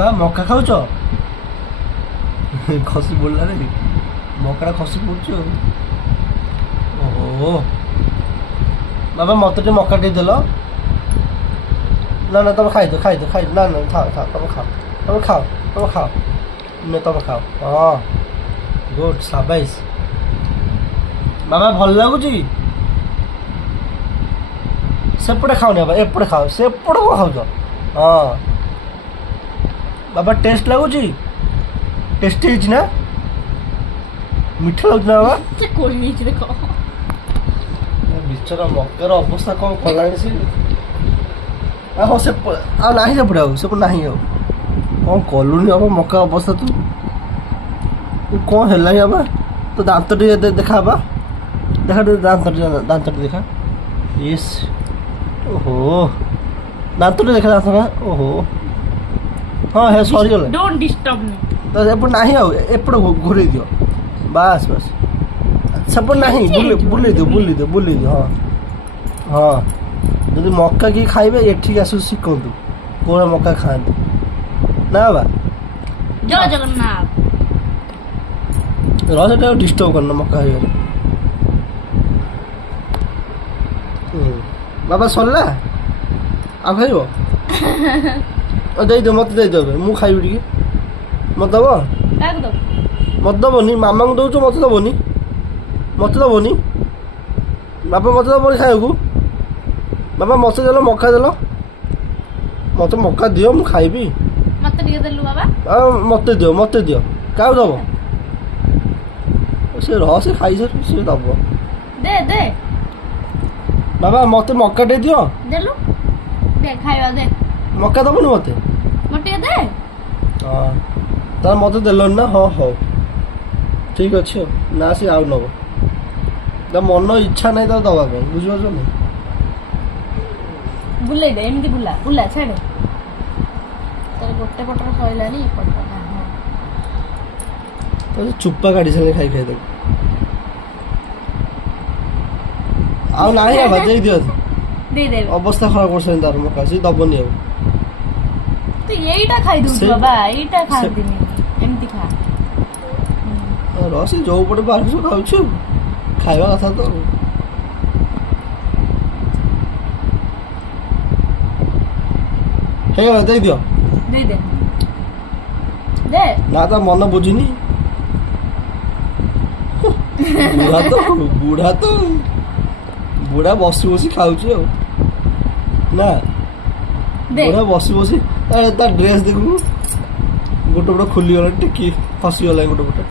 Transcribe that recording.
ବାବା ମକା ଖାଉଛ ଖସି ପଡ଼ିଲା ରେ ମକାଟା ଖସି ପଡ଼ୁଛି ଆଉ ଓହୋ ବାବା ମତେ ଟିକେ ମକା ଟିକେ ଦେଲ ନା ନା ତମେ ଖାଇଦିଅ ନା ନା ଥାଅ ତମେ ଖାଅ ତମେ ଖାଅ ହଁ ଗୁଡ୍ ସାବାଇସ୍ ବାବା ଭଲ ଲାଗୁଛି ସେପଟେ ଖାଉନି ବାବା ଏପଟେ ଖାଅ ସେପଟେ କ'ଣ ଖାଉଛ ହଁ ବାବା ଟେଷ୍ଟ ଲାଗୁଛି ଟେଷ୍ଟି ହେଇଛି ନା ମିଠା ଲାଗୁଛି ନା ବାବା ବିଚରା ମକାର ଅବସ୍ଥା କ'ଣ କଲାଣି ସେ ହଁ ସେ ଆଉ ନାହିଁ ସେପଟେ ନାହିଁ ଆଉ କ'ଣ କଲୁନି ବାବା ମକା ଅବସ୍ଥା ତୁ କ'ଣ ହେଲା ବାବା ତୋ ଦାନ୍ତ ଟିକେ ଦେଖା ବାବା ଦେଖା ଟିକେ ଦାନ୍ତ ଟିକେ ଦେଖା ଇସ୍ ଓହୋ ଦାନ୍ତ ଟିକେ ଦେଖା ଦାନ୍ତ ଓହୋ ହଁ ହେ ସରିଗଲା ଏପଟେ ନାହିଁ ଆଉ ଏପଟେ ଘୁରେଇ ଦିଅ ବାସ୍ ସେପଟେ ନାହିଁ ବୁଲେଇ ଦିଅ ହଁ ହଁ ଯଦି ମକା କିଏ ଖାଇବେ ଏଠିକି ଆସୁ ଶିଖନ୍ତୁ କୋଉଟା ମକା ଖାଆନ୍ତି ନା ବାବା ଜୟ ଜଗନ୍ନାଥ ସେଟା ଡିଷ୍ଟର୍ବ କରନା ମକା ହେଇଗଲେ ବାବା ସରିଲା ଆଉ ଖାଇବ ଦେଇଦିଅ ମତେ ଦେଇଦେବ ମୁଁ ଖାଇବି ଟିକେ ମତେ ଦବ ମତେ ଦବନି ମାମାଙ୍କୁ ଦଉଛ ମତେ ଦବନି ବାପା ମତେ ଦବନି ଖାଇବାକୁ ବାପା ମତେ ଦେଲ ମକା ଦେଲ ମତେ ମକା ଦିଅ ମୁଁ ଖାଇବି ମତେ ଦିଅ କାହାକୁ ଦବ ସେ ସେ ଖାଇସାରୁ ସେ ଦବ ବାବା ମତେ ମକା ଟିକେ ଦିଅ ମକା ଦବନି ମତେ ହଁ ତାହେଲେ ମତେ ଦେଲନି ନା ହଁ ହଉ ଠିକ ଅଛି ଆଉ ନା ସେ ଆଉ ନବ ତା ମନ ଇଚ୍ଛା ନାହିଁ ତାକୁ ଦବା ପାଇଁ ବୁଝିପାରୁଛ ନା ବୁଲେଇ ଦେ ଏମିତି ବୁଲା ଛାଡେ ତାର ଗୋଟେ ପଟରେ ସଇଲାନି ଚୁପା କାଢି ସାରିଲେ ଖାଇ ତାକୁ ଆଉ ନାହିଁ ବାବା ଦେଇଦିଅ ଅବସ୍ଥା ଖରାପ କରୁଛନ୍ତି ତାର ମକା ସେ ଦବନି ଆଉ ଏଇଟା ଖାଇଦଉଛୁ ବାବା ଏଇଟା ଖାଆନ୍ତିନି ଏମିତି ଖା ସେ ଯୋଉ ପଟେ ବାହାରୁଛୁ ଖାଉଛୁ ଖାଇବା କଥା ତ ହେଇଗଲା ଦେଇଦିଅ ନା ତା ମନ ବୁଝିନି ବୁଢା ବସି ଖାଉଛି ଆଉ ନା ବୁଢା ବସି ତା ଡ୍ରେସ୍ ଦେଖୁ ଗୋଟେ ପଟେ ଖୋଲିଗଲା ଟିକେ ଖସିଗଲା ଗୋଟେ ପଟେ